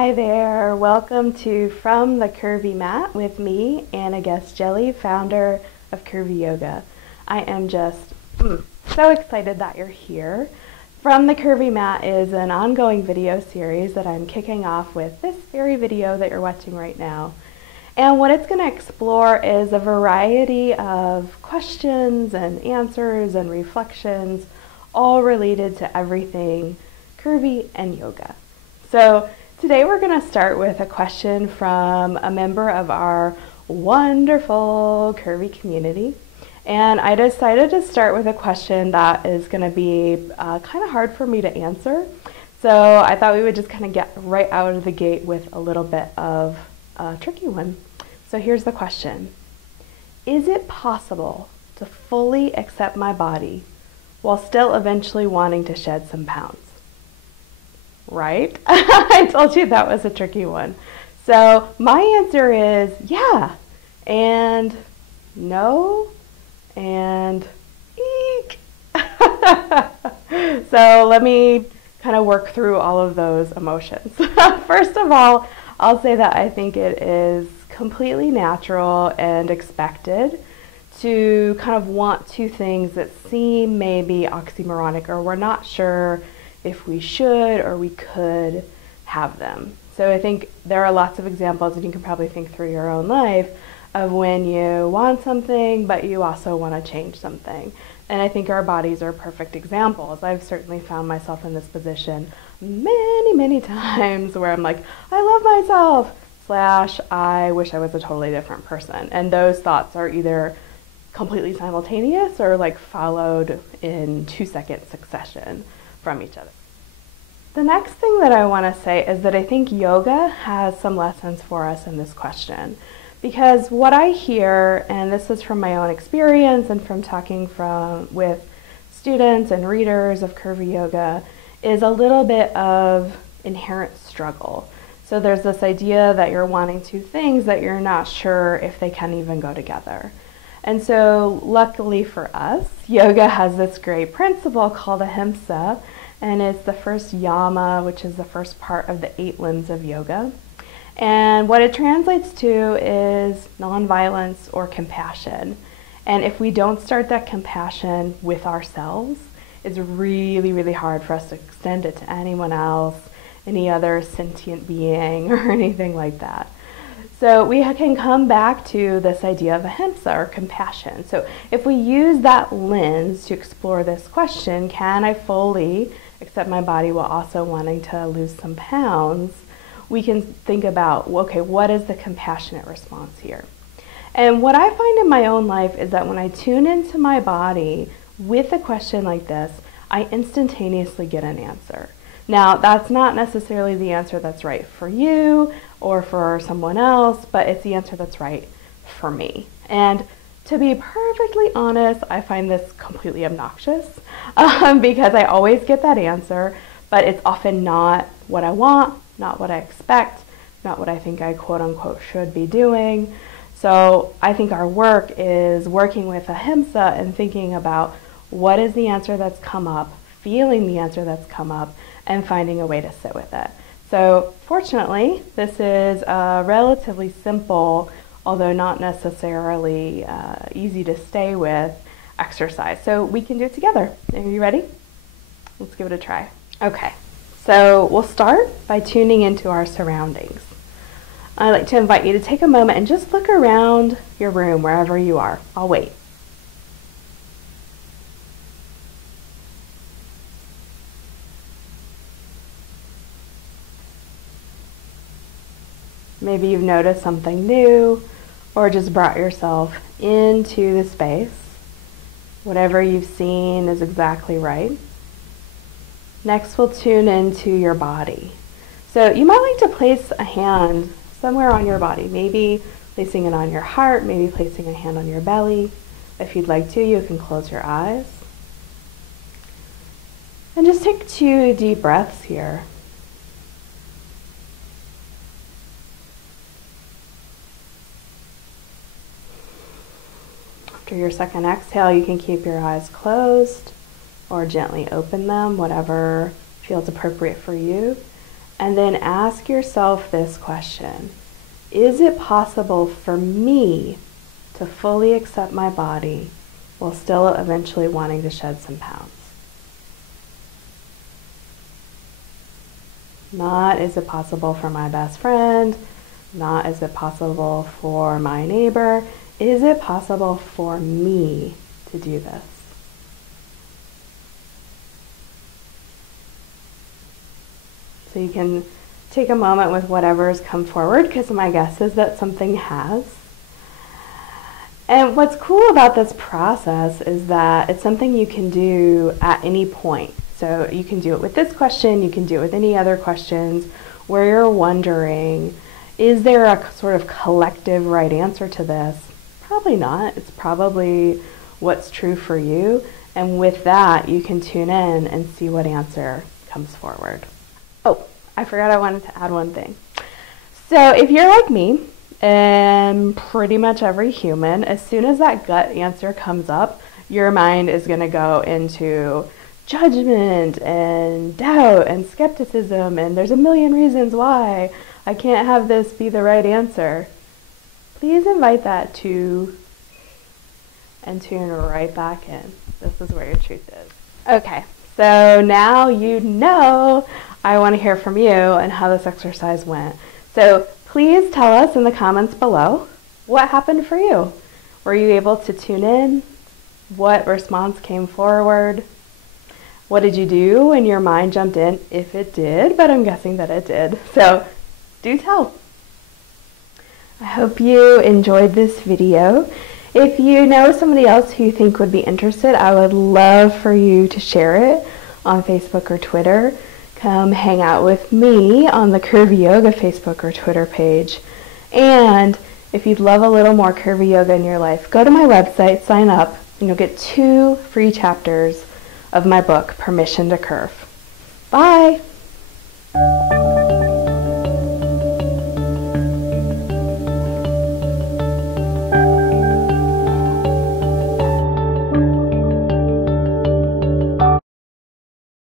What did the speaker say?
Hi there, welcome to From the Curvy Mat with me, Anna Guest Jelly, founder of Curvy Yoga. I am just so excited that you're here. From the Curvy Mat is an ongoing video series that I'm kicking off with this very video that you're watching right now. And what it's going to explore is a variety of questions and answers and reflections, all related to everything curvy and yoga. So today we're going to start with a question from a member of our wonderful curvy community. And I decided to start with a question that is going to be kind of hard for me to answer. So I thought we would just kind of get right out of the gate with a little bit of a tricky one. So here's the question. Is it possible to fully accept my body while still eventually wanting to shed some pounds? Right? I told you that was a tricky one. So my answer is yeah, and no, and eek. So let me kind of work through all of those emotions. First of all, I'll say that I think it is completely natural and expected to kind of want two things that seem maybe oxymoronic, or we're not sure if we should or we could have them. So I think there are lots of examples, and you can probably think through your own life, of when you want something but you also want to change something. And I think our bodies are perfect examples. I've certainly found myself in this position many times where I'm like, I love myself, / I wish I was a totally different person. And those thoughts are either completely simultaneous or like followed in 2-second succession from each other. The next thing that I want to say is that I think yoga has some lessons for us in this question. Because what I hear, and this is from my own experience and from talking with students and readers of Curvy Yoga, is a little bit of inherent struggle. So there's this idea that you're wanting two things that you're not sure if they can even go together. And so luckily for us, yoga has this great principle called ahimsa, and it's the first yama, which is the first part of the 8 limbs of yoga. And what it translates to is nonviolence or compassion. And if we don't start that compassion with ourselves, it's really hard for us to extend it to anyone else, any other sentient being or anything like that. So we can come back to this idea of ahimsa or compassion. So if we use that lens to explore this question, can I fully accept my body while also wanting to lose some pounds? We can think about, okay, what is the compassionate response here? And what I find in my own life is that when I tune into my body with a question like this, I instantaneously get an answer. Now, that's not necessarily the answer that's right for you or for someone else, but it's the answer that's right for me. And to be perfectly honest, I find this completely obnoxious because I always get that answer, but it's often not what I want, not what I expect, not what I think I quote unquote should be doing. So I think our work is working with ahimsa and thinking about what is the answer that's come up, feeling the answer that's come up, and finding a way to sit with it. So fortunately, this is a relatively simple, although not necessarily easy to stay with, exercise. So we can do it together. Are you ready? Let's give it a try. Okay, so we'll start by tuning into our surroundings. I'd like to invite you to take a moment and just look around your room, wherever you are. I'll wait. Maybe you've noticed something new or just brought yourself into the space. Whatever you've seen is exactly right. Next, we'll tune into your body. So you might like to place a hand somewhere on your body, maybe placing it on your heart, maybe placing a hand on your belly. If you'd like to, you can close your eyes. And just take 2 deep breaths here. After your second exhale, you can keep your eyes closed or gently open them, whatever feels appropriate for you. And then ask yourself this question. Is it possible for me to fully accept my body while still eventually wanting to shed some pounds? Not is it possible for my best friend, not is it possible for my neighbor, is it possible for me to do this? So you can take a moment with whatever's come forward, because my guess is that something has. And what's cool about this process is that it's something you can do at any point. So you can do it with this question, you can do it with any other questions where you're wondering, is there a sort of collective right answer to this? Probably not. It's probably what's true for you. And with that, you can tune in and see what answer comes forward. Oh, I forgot I wanted to add one thing. So if you're like me, and pretty much every human, as soon as that gut answer comes up, your mind is going to go into judgment and doubt and skepticism, and there's a million reasons why I can't have this be the right answer. Please invite that to and tune right back in. This is where your truth is. Okay, so now you know I want to hear from you and how this exercise went. So please tell us in the comments below what happened for you. Were you able to tune in? What response came forward? What did you do when your mind jumped in? If it did, but I'm guessing that it did. So do tell. I hope you enjoyed this video. If you know somebody else who you think would be interested, I would love for you to share it on Facebook or Twitter. Come hang out with me on the Curvy Yoga Facebook or Twitter page. And if you'd love a little more Curvy Yoga in your life, go to my website, sign up, and you'll get 2 free chapters of my book, Permission to Curve. Bye!